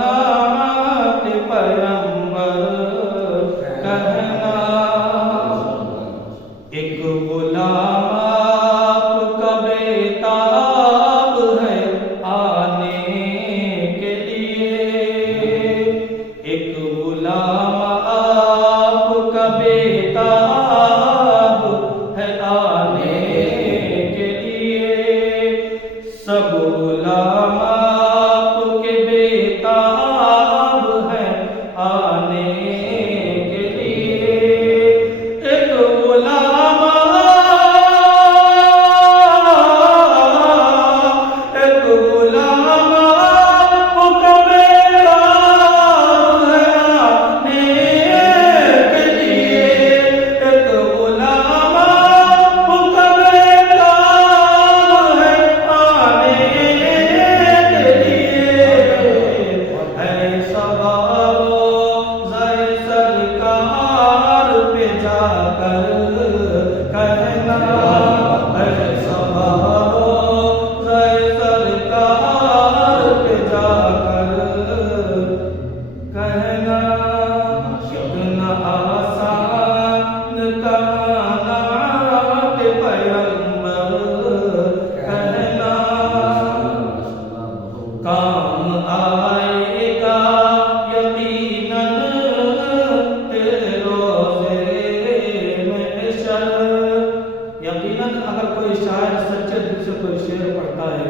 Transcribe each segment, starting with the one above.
नात पैगंबर कहना। एक गुलाम आपका बेताब है आने के लिए, एक गुलाम आपका बेताब है आने के लिए। सब गुलाम आपके बेताब है आने के लिए। एक गुलाम आपका बेताब है आने के लिए। एक गुलाम आपका बेताब है आने के लिए। ऐसा सरकार पे जाकर कहना, ऐसा सरकार पे जाकर कहना। कितना आसान नात पैगंबर कहना। काम आएगा यकीनन तेरे रोज़े महशर। यकीनन अगर कोई शायर सच्चे दिल से कोई शेर पढ़ता है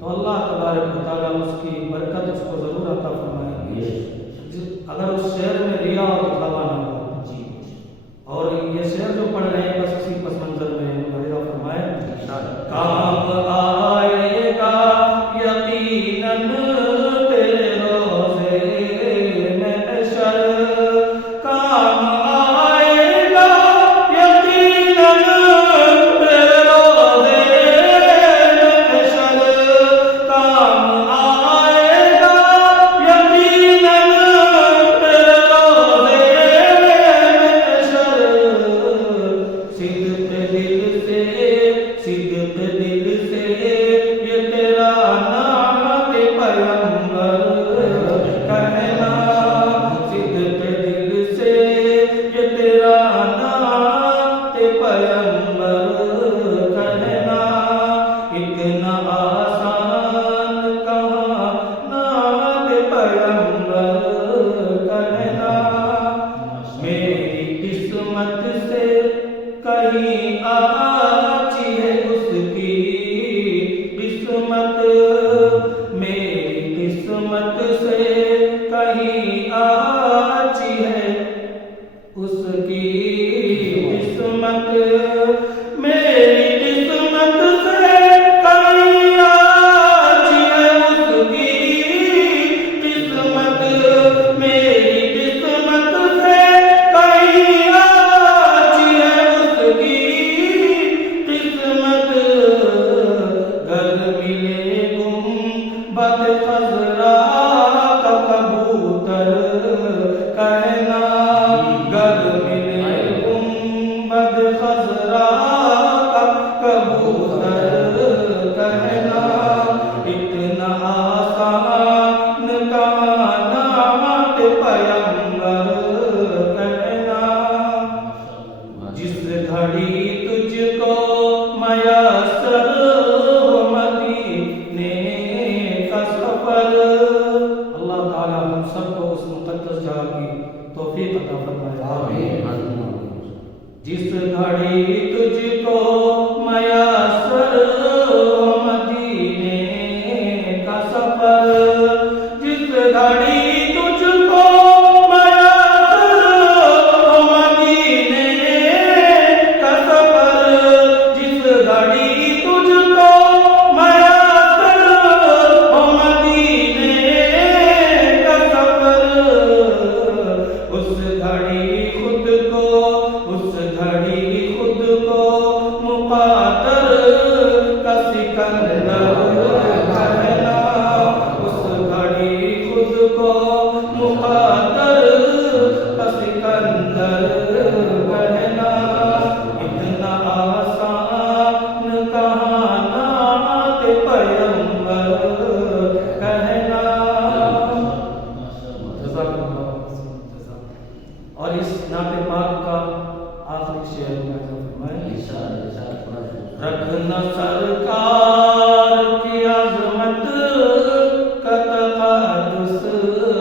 तो अल्लाह तबारक व तआला उसकी बरकत उसको ज़रूर अता फरमाएंगे, अगर उस शेर में रिया और दिखावा ना हो। और ये शेर जो पढ़ रहे हैं बस इसी पस मंजर में भैया फरमाए, काम आएगा यकीनन तेरे रोज़े महशर। काम आएगा यकीनन तेरे रोज़े महशर। काम आएगा यकीनन तेरे रोज़े महशर। सिद्क़ दिल से ये तेरा नात पैगंबर कहना। सिद्क़ दिल से ये तेरा नात पैगंबर कहना। इतना आसान कहाँ नात पैगंबर कहना। मेरी किस्मत से कहीं आची है उसकी किस्मत। मेरी किस्मत से कहीं आची है उसकी किस्मत। मेरी किस्मत से कहीं आची है उसकी किस्मत। मेरी किस्मत से कहीं आची है उसकी किस्मत। घर मिले गुंबद खज़रा का कबूतर कहना। घर मिले गुंबद खज़रा का कबूतर कहना। इतना आसान कहाँ नात पैगंबर कहना। जिस घड़ी तुझको मयस्सर हो मदीने का सफर। अल्लाह ताला हम सबको उस मुक़द्दस जगह की तौफीक अता फरमाए। जिस घड़ी तुझको मयस्सर हो मदीने का सफर। जिस घड़ी तुझको मयस्सर हो मदीने का सफर। जिस घड़ी तुझको मयस्सर हो मदीने का सफर। उस घड़ी खुद को اس